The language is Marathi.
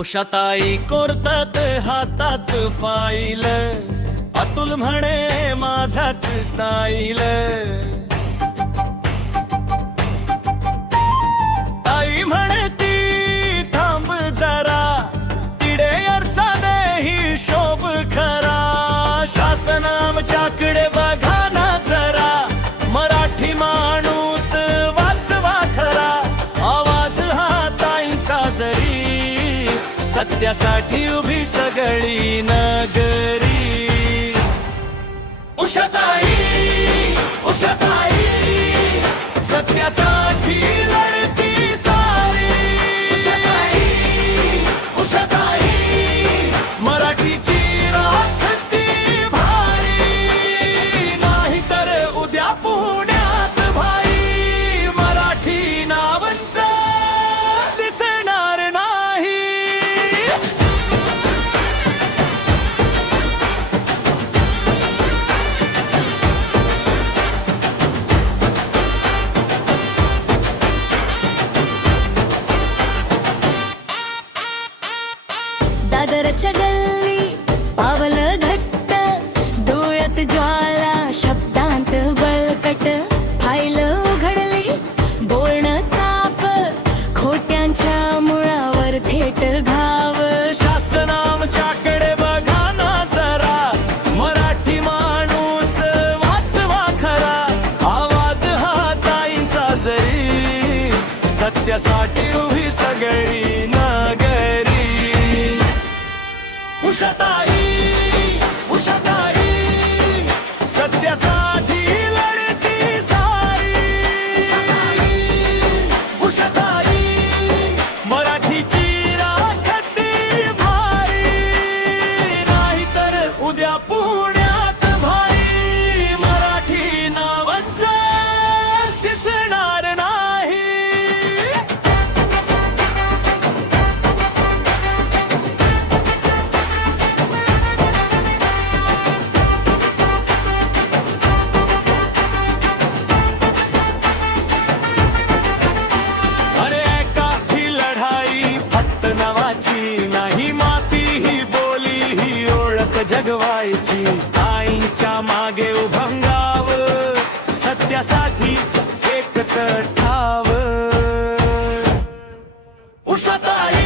उषाताई कोरतात हातात फाईल, अतुल म्हणे माझाच स्टाईल. ताई म्हणे ती थांब जरा, तिडेयरचा देही शोभ खरा. शासन आमच्याकडे बघा ना जरा, मराठी माणूस वाचवा खरा. आवाज हा ताईंचा जरी, सत्यासाठी उभी सगळी नगरी. उषाताई, उषाताई, सत्यासाठी लढती सारी. उषाताई, उषाताई, मराठीची राखती भारी. नाही तर उद्या पुण्यात भाई, मराठी नावांचं दिसणार नाही. दादरच्या गल्ली पावलं घट्ट, डोळ्यात ज्वाला शब्दांत बळकट. फाईल उघडली बोलणं साफ, खोट्यांच्या मुळावर थेट घाव. शासन आमच्याकडे बघा ना जरा, मराठी माणूस वाचवा खरा. आवाज हा ताईंचा जरी, सत्यासाठी उभी सगळी नगरी. उषाताई, उषाताई, सत्यासाठी लढती सारी. उषाताई, उषाताई, मराठीची राखती भारी. नाही तर उद्या पुण्यात भाई, मराठी नावांचं दिसणार नाही. अरे ऐका ही लढाई फक्त नावाची नाही, माती ही बोली ही ओळख जगवायची. आईच्या मागे उभंगाव, सत्यासाठी एकच ठाव. उषाताई,